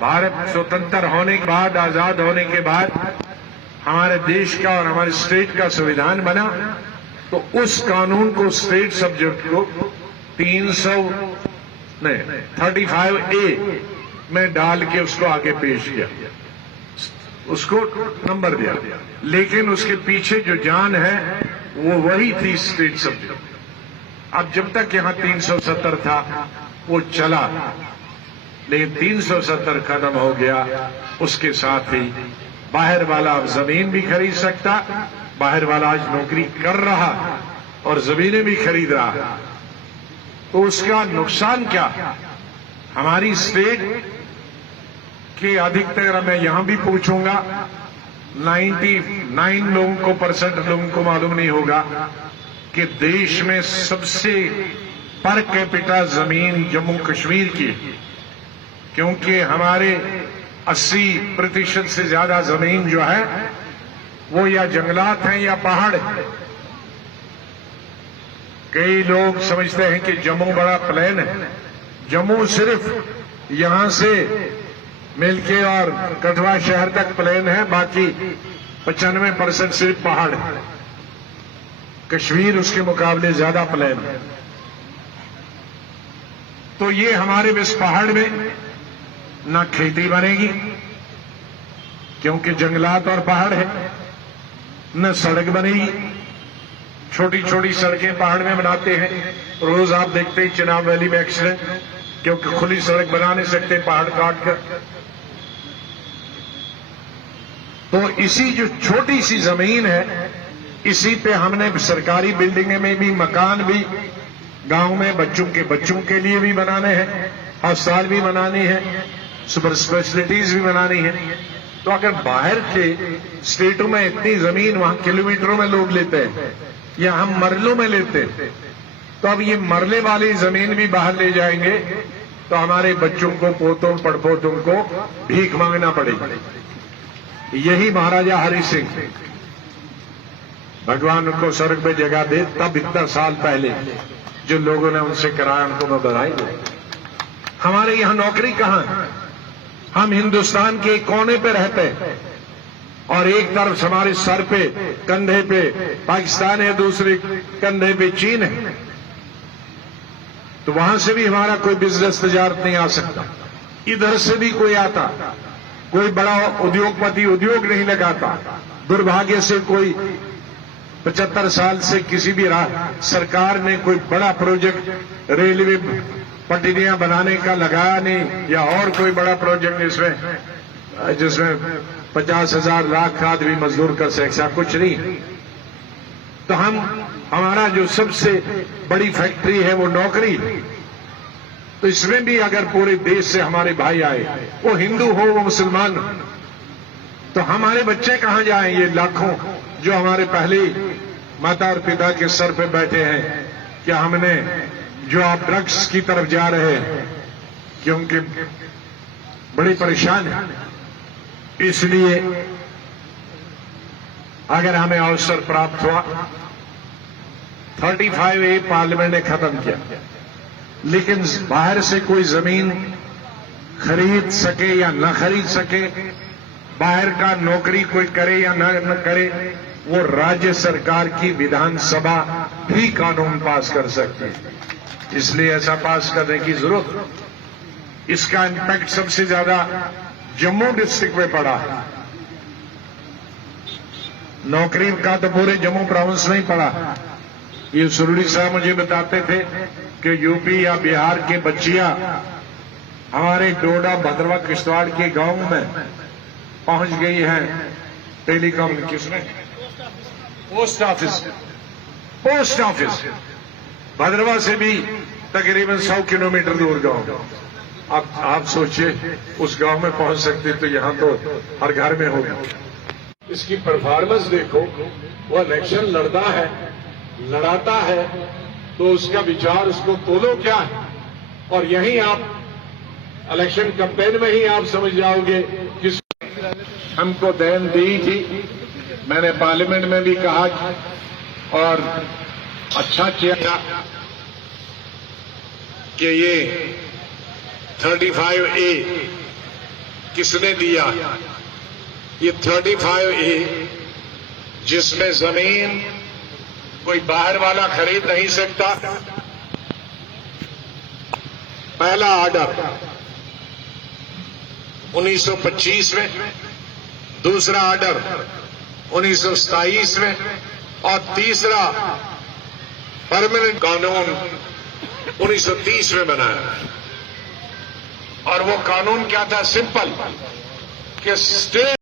भारत स्वतंत्र होने के बाद, आजाद होने के बाद हमारे देश का और हमारे स्टेट का संविधान बना, तो उस कानून को, स्टेट सब्जेक्ट को 35A में डाल के उसको आगे पेश किया, उसको नंबर दिया, लेकिन उसके पीछे जो जान है वो वही थी स्टेट सब्जेक्ट। अब जब तक यहां 370 था वो चला, लेकिन 370 खत्म हो गया, उसके साथ ही बाहर वाला अब जमीन भी खरीद सकता, बाहर वाला आज नौकरी कर रहा और जमीनें भी खरीद रहा, तो उसका नुकसान क्या? हमारी स्टेट के अधिकतर, मैं यहां भी पूछूंगा, 99% लोगों को मालूम नहीं होगा कि देश में सबसे पर कैपिटा जमीन जम्मू कश्मीर की, क्योंकि हमारे 80% से ज्यादा जमीन जो है वो या जंगलात हैं या पहाड़ है। कई लोग समझते हैं कि जम्मू बड़ा प्लेन है। जम्मू सिर्फ यहां से मिलके और कठुआ शहर तक प्लेन है, बाकी 95% सिर्फ पहाड़ है। कश्मीर उसके मुकाबले ज्यादा प्लेन है। तो ये हमारे इस पहाड़ में न खेती बनेगी क्योंकि जंगलात और पहाड़ है, न सड़क बनेगी। छोटी छोटी सड़कें पहाड़ में बनाते हैं, रोज आप देखते हैं चिनाब वैली में एक्सीडेंट, क्योंकि खुली सड़क बना नहीं सकते पहाड़ काट कर। तो इसी जो छोटी सी जमीन है, इसी पे हमने सरकारी बिल्डिंगें में भी, मकान भी गांव में बच्चों के लिए भी बनाने हैं, अस्पताल भी बनानी है, सुपर स्पेशलिटीज भी बनानी है। तो अगर बाहर के स्टेटों में इतनी जमीन वहां किलोमीटरों में लोग लेते हैं या हम मरलों में लेते हैं, तो अब ये मरले वाली जमीन भी बाहर ले जाएंगे तो हमारे बच्चों को, पोतों पड़पोतों को भीख मांगना पड़ेगा। यही महाराजा हरि सिंह, भगवान उनको स्वर्ग में जगह दे, तब इतना साल पहले जो लोगों ने उनसे कराया उनको मैं बधाई दूं। हमारे यहां नौकरी कहां है? हम हिंदुस्तान के कोने पे रहते हैं और एक तरफ हमारे सर पे, कंधे पे पाकिस्तान है, दूसरे कंधे पे चीन है। तो वहां से भी हमारा कोई बिजनेस तजारत नहीं आ सकता, इधर से भी कोई आता, कोई बड़ा उद्योगपति उद्योग नहीं लगाता। दुर्भाग्य से कोई 75 साल से किसी भी सरकार ने कोई बड़ा प्रोजेक्ट रेलवे पटरियां बनाने का लगाया नहीं, या और कोई बड़ा प्रोजेक्ट जिसमें 50,000 लाख आदमी मजदूर कर सके, कुछ नहीं। तो हमारा जो सबसे बड़ी फैक्ट्री है वो नौकरी। तो इसमें भी अगर पूरे देश से हमारे भाई आए, वो हिंदू हो वो मुसलमान हो, तो हमारे बच्चे कहां जाएं? ये लाखों जो हमारे पहले माता और पिता के सर पे बैठे हैं, क्या हमने जो आप ड्रग्स की तरफ जा रहे हैं, क्योंकि बड़ी परेशान है। इसलिए अगर हमें अवसर प्राप्त हुआ, 35A पार्लियामेंट ने खत्म किया, लेकिन बाहर से कोई जमीन खरीद सके या न खरीद सके, बाहर का नौकरी कोई करे या न करे, वो राज्य सरकार की विधानसभा भी कानून पास कर सकती है। इसलिए ऐसा पास करने की जरूरत। इसका इंपैक्ट सबसे ज्यादा जम्मू डिस्ट्रिक्ट में पड़ा है। नौकरी का तो पूरे जम्मू प्रोविंस में ही पड़ा। ये सुरड़ी साहब मुझे बताते थे कि यूपी या बिहार के बच्चियां हमारे डोडा, भद्रवा, किश्तवाड़ के गांव में पहुंच गई हैं टेलीकम्युनिकेशन में, पोस्ट ऑफिस भद्रवा से भी तकरीबन 100 किलोमीटर दूर गांव। अब आप सोचिए उस गांव में पहुंच सकते तो यहां तो हर घर में होगी। इसकी परफॉर्मेंस देखो, वो इलेक्शन लड़ाता है तो उसका विचार, उसको तोलो क्या है। और यहीं आप इलेक्शन कैंपेन में ही आप समझ जाओगे कि हमको देन दी थी। मैंने पार्लियामेंट में भी कहा और अच्छा किया कि ये 35A किसने दिया? ये 35A, जिसमें जमीन कोई बाहर वाला खरीद नहीं सकता। पहला ऑर्डर 1925 में, दूसरा ऑर्डर 1927 में और तीसरा परमानेंट कानून 1930 में बनाया। और वो कानून क्या था? सिंपल, कि स्टेट